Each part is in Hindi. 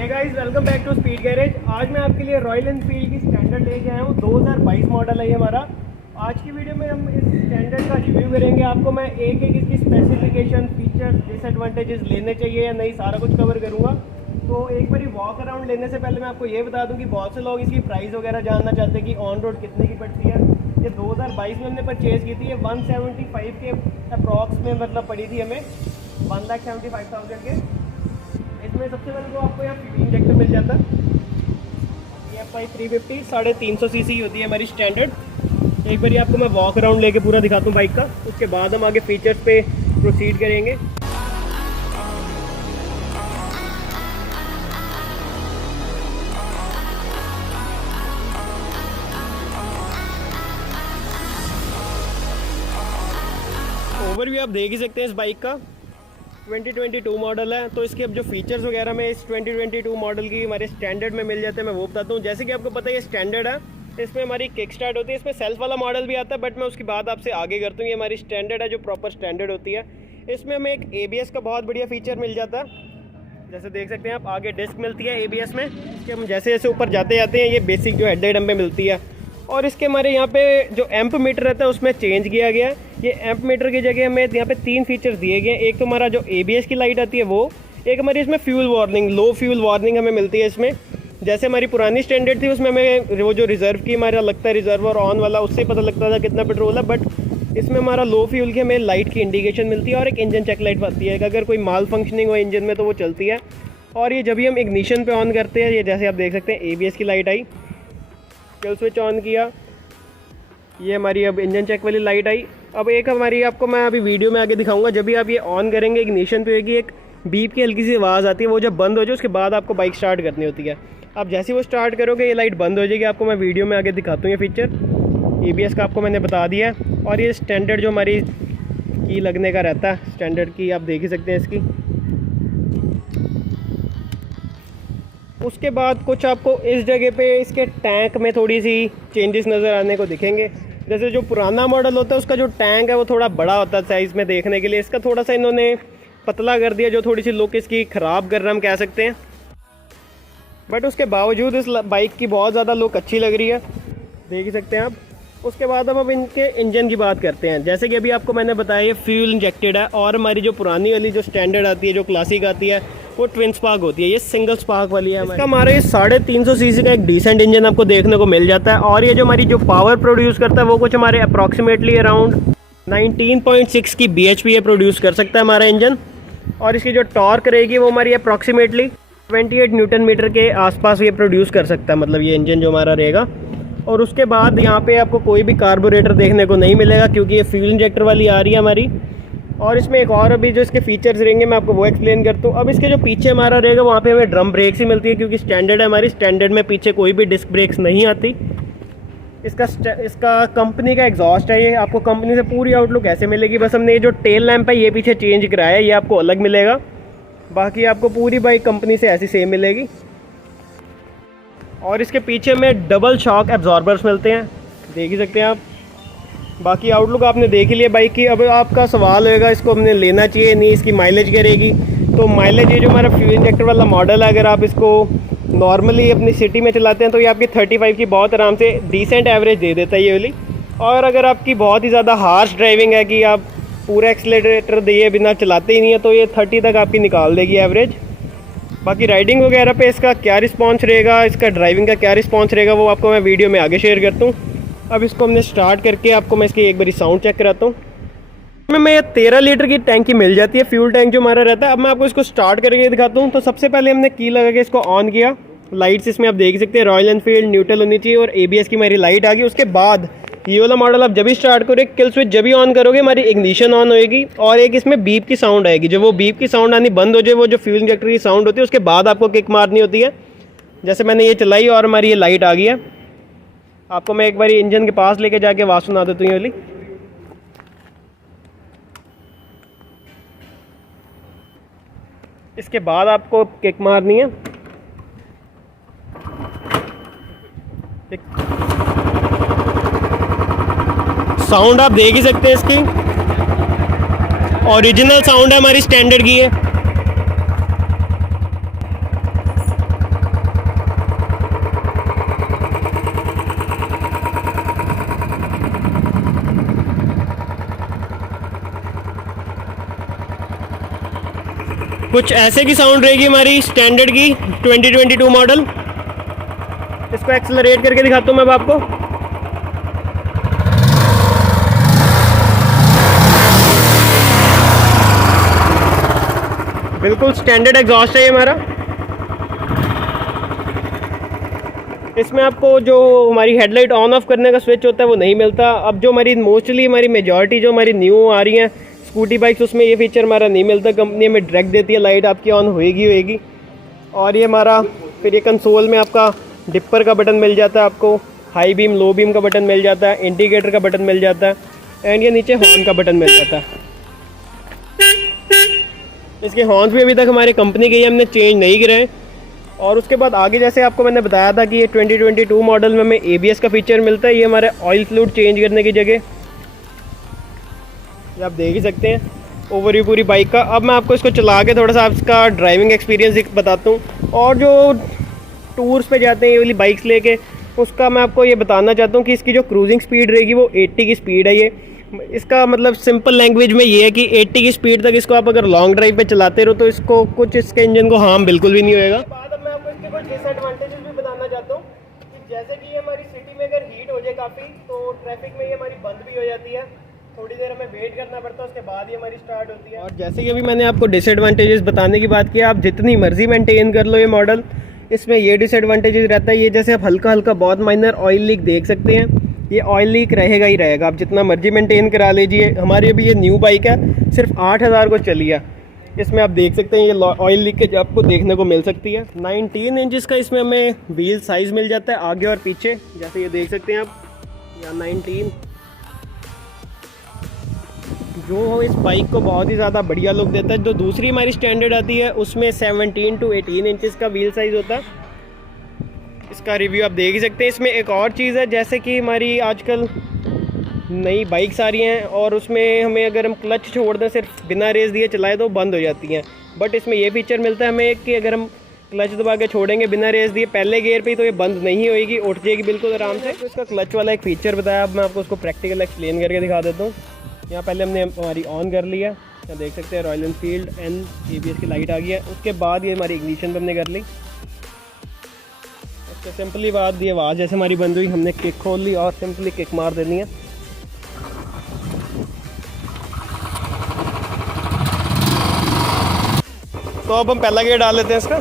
Hey guys, welcome back to Speed Garage. आज मैं आपके लिए रॉयल एनफील्ड की स्टैंडर्ड लेके आया हूँ। 2022 मॉडल है ये हमारा। आज की वीडियो में हम इस स्टैंडर्ड का रिव्यू करेंगे। आपको मैं एक एक इसकी स्पेसिफिकेशन, फीचर्स, डिसएडवांटेजेस लेने चाहिए या नहीं, सारा कुछ कवर करूँगा। तो एक बारी वॉक अराउंड लेने से पहले मैं आपको ये बता दूँ कि बहुत से लोग इसकी प्राइस वगैरह जानना चाहते हैं कि ऑन रोड कितने की पड़ती है। ये 2022 में हमने परचेज़ की थी। ये 175 के अप्रॉक्स में मतलब पड़ी थी हमें, 1,75,000 के। इसमें सबसे पहले तो आपको यहाँ फ्यूल इंजेक्टर मिल जाता है। ये FI 350 350 सीसी होती है हमारी स्टैंडर्ड। एक बार आपको मैं वॉक अराउंड लेके पूरा दिखाता हूँ बाइक का, उसके बाद हम आगे फीचर्स पे प्रोसीड करेंगे। ओवरव्यू आप देख ही सकते हैं इस बाइक का। 2022 मॉडल है, तो इसके अब जो फीचर्स वगैरह में इस 2022 मॉडल की हमारे स्टैंडर्ड में मिल जाते हैं, मैं वो बताता हूँ। जैसे कि आपको पता है ये स्टैंडर्ड है, इसमें हमारी किक स्टार्ट होती है। इसमें सेल्फ वाला मॉडल भी आता है, बट मैं उसकी बात आपसे आगे करता हूँ। ये हमारी स्टैंडर्ड है, जो प्रॉपर स्टैंडर्ड होती है। इसमें हमें एक ABS का बहुत बढ़िया फीचर मिल जाता है। जैसे देख सकते हैं आप, आगे डिस्क मिलती है ABS में। इसके हम जैसे जैसे ऊपर जाते जाते हैं, ये बेसिक जो हेडलाइट हमें मिलती है। और इसके हमारे यहाँ पे जो एम्प मीटर रहता है उसमें चेंज किया गया है। ये एम्प मीटर की जगह हमें यहाँ पे 3 फीचर्स दिए गए हैं। एक तो हमारा जो ABS की लाइट आती है वो, एक हमारी इसमें फ्यूल वार्निंग, लो फ्यूल वार्निंग हमें मिलती है इसमें। जैसे हमारी पुरानी स्टैंडर्ड थी उसमें हमें वो जो रिज़र्व की हमारा लगता है, रिज़र्व और ऑन वाला, उससे पता लगता था कितना पेट्रोल है। बट इसमें हमारा लो फ्यूल की हमें लाइट की इंडिकेशन मिलती है और एक इंजन चेक लाइट आती है कि अगर कोई माल फंक्शनिंग हो इंजन में तो वो चलती है। और ये जब भी हम इग्निशन पे ऑन करते हैं, ये जैसे आप देख सकते हैं ABS की light I, kill switch on किया, ये हमारी अब इंजन चेक वाली लाइट आई। अब एक हमारी आपको मैं अभी वीडियो में आगे दिखाऊंगा, जब भी आप ये ऑन करेंगे इग्निशन पे होगी, एक बीप की हल्की सी आवाज़ आती है। वो जब बंद हो जाए उसके बाद आपको बाइक स्टार्ट करनी होती है। अब जैसे वो स्टार्ट करोगे ये लाइट बंद हो जाएगी। आपको मैं वीडियो में आगे दिखाता हूँ ये फीचर। ABS का आपको मैंने बता दिया है। और ये स्टैंडर्ड जो हमारी की लगने का रहता है, स्टैंडर्ड की आप देख ही सकते हैं इसकी। उसके बाद कुछ आपको इस जगह पे इसके टैंक में थोड़ी सी चेंजेस नज़र आने को दिखेंगे। जैसे जो पुराना मॉडल होता है उसका जो टैंक है वो थोड़ा बड़ा होता है साइज़ में देखने के लिए। इसका थोड़ा सा इन्होंने पतला कर दिया, जो थोड़ी सी लुक इसकी ख़राब कर रहा हम कह सकते हैं। बट उसके बावजूद इस बाइक की बहुत ज़्यादा लुक अच्छी लग रही है, देख ही सकते हैं आप। उसके बाद अब इनके इंजन की बात करते हैं। जैसे कि अभी आपको मैंने बताया ये फ्यूल इंजेक्टेड है, और हमारी जो पुरानी वाली जो स्टैंडर्ड आती है, जो क्लासिक आती है, वो ट्विन स्पार्क होती है। ये सिंगल स्पार्क वाली है। इसका हमारे 350 सीसी का एक डिसेंट इंजन आपको देखने को मिल जाता है। और ये जो हमारी जो पावर प्रोड्यूस करता है वो कुछ हमारे अप्रॉक्सीमेटली अराउंड 19.6 की bhp ये प्रोड्यूस कर सकता है हमारा इंजन। और इसकी जो टॉर्क रहेगी वो हमारी अप्रॉक्सीमेटली 28 न्यूटन मीटर के आसपास ये प्रोड्यूस कर सकता है, मतलब ये इंजन जो हमारा रहेगा। और उसके बाद यहाँ पे आपको कोई भी कार्बोरेटर देखने को नहीं मिलेगा, क्योंकि ये फ्यूल इंजेक्टर वाली आ रही है हमारी। और इसमें एक और अभी जो इसके फीचर्स रहेंगे मैं आपको वो एक्सप्लेन करता हूँ। अब इसके जो पीछे हमारा रहेगा वहाँ पे हमें ड्रम ब्रेक्स ही मिलती है, क्योंकि स्टैंडर्ड है हमारी। स्टैंडर्ड में पीछे कोई भी डिस्क ब्रेक्स नहीं आती। इसका कंपनी का एग्जॉस्ट है, ये आपको कंपनी से पूरी आउटलुक ऐसे मिलेगी। बस हमने ये जो टेल लैंप है ये पीछे चेंज कराया है, ये आपको अलग मिलेगा। बाकी आपको पूरी बाइक कंपनी से ऐसी सेम मिलेगी। और इसके पीछे में डबल शॉक एब्जॉर्बर्स मिलते हैं, देख ही सकते हैं आप। बाकी आउटलुक आपने देख ही लिया बाइक की। अब आपका सवाल होगा इसको हमने लेना चाहिए नहीं, इसकी माइलेज करेगी। तो माइलेज, ये जो हमारा फ्यूल इंजेक्टर वाला मॉडल है, अगर आप इसको नॉर्मली अपनी सिटी में चलाते हैं तो ये आपकी 35 की बहुत आराम से डिसेंट एवरेज दे देता है ये वाली। और अगर आपकी बहुत ही ज़्यादा हार्श ड्राइविंग है कि आप पूरा एक्सीलरेटर दिए बिना चलाते ही नहीं है, तो ये 30 तक आपकी निकाल देगी एवरेज। बाकी राइडिंग वगैरह पे इसका क्या रिस्पॉन्स रहेगा, इसका ड्राइविंग का क्या रिस्पॉन्स रहेगा, वो आपको मैं वीडियो में आगे शेयर करता हूँ। अब इसको हमने स्टार्ट करके आपको मैं इसकी एक बारी साउंड चेक कराता हूँ। मैं 13 लीटर की टैंकी मिल जाती है, फ्यूल टैंक जो हमारा रहता है। अब मैं आपको इसको स्टार्ट करके दिखाता हूँ। तो सबसे पहले हमने की लगा के इसको ऑन किया। लाइट्स इसमें आप देख सकते हैं रॉयल एनफील्ड न्यूट्रल होनी चाहिए और ABS की हमारी लाइट आ गई। उसके बाद ये वाला मॉडल आप जब भी स्टार्ट करोगे, किल स्विच जब भी ऑन करोगे हमारी इग्निशन ऑन होएगी, और एक इसमें बीप की साउंड आएगी। जब वो बीप की साउंड आनी बंद हो जाए, वो जो फ्यूल इंजेक्टर की साउंड होती है, उसके बाद आपको किक मारनी होती है। जैसे मैंने ये चलाई और हमारी ये लाइट आ गई है। आपको मैं एक बार इंजन के पास लेके जाके आवाज़ सुना देती हूँ ये वाली। इसके बाद आपको किक मारनी है। साउंड आप देख ही सकते हैं, इसकी ओरिजिनल साउंड है हमारी स्टैंडर्ड की है। कुछ ऐसे की साउंड रहेगी हमारी स्टैंडर्ड की 2022 मॉडल। इसको एक्सेलरेट करके दिखाता हूँ मैं अब आपको। बिल्कुल स्टैंडर्ड एग्जॉस्ट है ये हमारा। इसमें आपको जो हमारी हेडलाइट ऑन ऑफ करने का स्विच होता है वो नहीं मिलता। अब जो हमारी मोस्टली हमारी मेजॉरिटी जो हमारी न्यू आ रही हैं स्कूटी बाइक्स, उसमें ये फीचर हमारा नहीं मिलता। कंपनी हमें डायरेक्ट देती है लाइट आपकी ऑन होएगी। और ये हमारा फिर ये कंसोल में आपका डिपर का बटन मिल जाता है, आपको हाई बीम लो बीम का बटन मिल जाता है, इंडिकेटर का बटन मिल जाता है, एंड ये नीचे हॉर्न का बटन मिल जाता है। इसके हॉर्न्स भी अभी तक हमारी कंपनी के ही हमने चेंज नहीं करे। और उसके बाद आगे जैसे आपको मैंने बताया था कि ये 2022 मॉडल में हमें ABS का फीचर मिलता है। ये हमारे ऑयल फ्लूइड चेंज करने की जगह, ये आप देख ही सकते हैं ओवरव्यू पूरी बाइक का। अब मैं आपको इसको चला के थोड़ा सा इसका ड्राइविंग एक्सपीरियंस बताता हूँ। और जो टूर्स पे जाते हैं ये वाली बाइक्स लेके, उसका मैं आपको ये बताना चाहता हूँ कि इसकी जो क्रूजिंग स्पीड रहेगी वो 80 की स्पीड है। ये इसका मतलब सिंपल लैंग्वेज में ये है कि 80 की स्पीड तक इसको आप अगर लॉन्ग ड्राइव पे चलाते रहो तो इसको कुछ इसके इंजन को हार्म बिल्कुल भी नहीं होएगा। बाद अब मैं आपको इसके कुछ डिसएडवांटेजेस भी बताना चाहता हूँ कि जैसे कि ये हमारी सिटी में अगर हीट हो जाए काफ़ी तो ट्रैफिक में ये हमारी बंद भी हो जाती है, थोड़ी देर हमें वेट करना पड़ता है, उसके बाद ही हमारी स्टार्ट होती है। और जैसे कि अभी मैंने आपको डिसएडवांटेजेस बताने की बात की, आप जितनी मर्जी मेंटेन कर लो ये मॉडल, इसमें ये डिसएडवांटेजेस रहता है। ये जैसे आप हल्का हल्का बहुत माइनर ऑयल लीक देख सकते हैं, ये ऑयल लीक रहेगा ही रहेगा, आप जितना मर्जी मेंटेन करा लीजिए। हमारी अभी ये न्यू बाइक है, सिर्फ 8000 को चली है। इसमें आप देख सकते हैं ये ऑयल लीकेज आपको देखने को मिल सकती है। 19 इंचज़ का इसमें हमें व्हील साइज़ मिल जाता है आगे और पीछे, जैसे ये देख सकते हैं आप, या 19 जो इस बाइक को बहुत ही ज़्यादा बढ़िया लुक देता है। जो दूसरी हमारी स्टैंडर्ड आती है उसमें 17 to 18 इंचज़ का व्हील साइज़ होता है। इसका रिव्यू आप देख ही सकते हैं। इसमें एक और चीज़ है, जैसे कि हमारी आजकल नई बाइक्स आ रही हैं और उसमें हमें अगर हम क्लच छोड़ दें सिर्फ बिना रेस दिए चलाए तो बंद हो जाती हैं। बट इसमें ये फीचर मिलता है हमें कि अगर हम क्लच दबा के छोड़ेंगे बिना रेस दिए पहले गियर पे तो ये बंद नहीं होएगी, उठ जाएगी बिल्कुल आराम से। तो इसका क्लच वाला एक फ़ीचर बताया, अब मैं आपको उसको प्रैक्टिकल एक्सप्लेन करके दिखा देता हूँ। यहाँ पहले हमने हमारी ऑन कर लिया, यहाँ देख सकते हैं रॉयल एनफील्ड एंड ABS की लाइट आ गई है। उसके बाद ये हमारी इग्निशन हमने कर ली। उसके सिंपली बाद ये आवाज़ जैसे हमारी बंद हुई, हमने किक खोल ली और सिंपली किक मार देनी है। तो अब हम पहला गियर डाल लेते हैं इसका।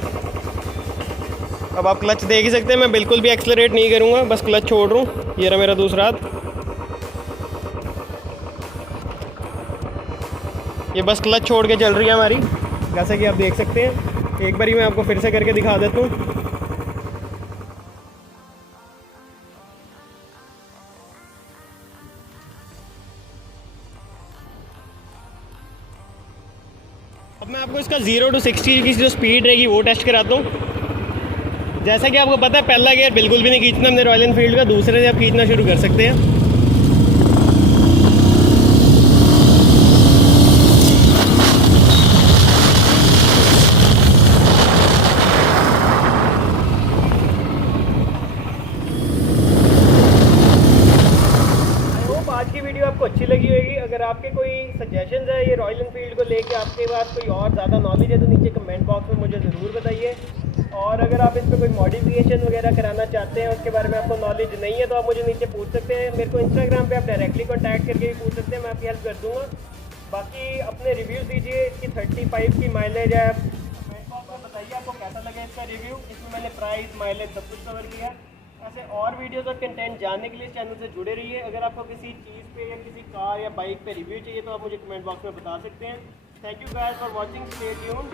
अब आप क्लच देख ही सकते हैं, मैं बिल्कुल भी एक्सेलरेट नहीं करूँगा, बस क्लच छोड़ रहा हूँ। ये रहा मेरा दूसरा हाथ, ये बस क्लच छोड़ के चल रही है हमारी, जैसा कि आप देख सकते हैं। एक बारी मैं आपको फिर से करके दिखा देता हूँ। अब मैं आपको इसका 0 to 60 की जो स्पीड रहेगी वो टेस्ट कराता हूँ। जैसा कि आपको पता है पहला गियर बिल्कुल भी नहीं खींचना हमने रॉयल एनफील्ड का, दूसरे से आप खींचना शुरू कर सकते हैं। आज की वीडियो आपको अच्छी लगी होगी। अगर आपके कोई सजेशंस है ये रॉयल एनफील्ड को लेके, आपके पास कोई और ज़्यादा नॉलेज है तो नीचे कमेंट बॉक्स में मुझे ज़रूर बताइए। और अगर आप इस पर कोई मॉडिफिकेशन वगैरह कराना चाहते हैं, उसके बारे में आपको नॉलेज नहीं है तो आप मुझे नीचे पूछ सकते हैं। मेरे को इंस्टाग्राम पे आप डायरेक्टली कॉन्टैक्ट करके भी पूछ सकते हैं, मैं आपकी हेल्प कर दूँगा। बाकी अपने रिव्यूज़ दीजिए, इसकी 35 की माइलेज है, कमेंट बॉक्स में बताइए आपको कैसा लगा इसका रिव्यू। इसमें मैंने प्राइस माइलेज सब कुछ कवर किया। ऐसे और वीडियोस और कंटेंट जानने के लिए चैनल से जुड़े रहिए। अगर आपको किसी चीज़ पे या किसी कार या बाइक पे रिव्यू चाहिए तो आप मुझे कमेंट बॉक्स में बता सकते हैं। Thank you guys for watching, stay tuned.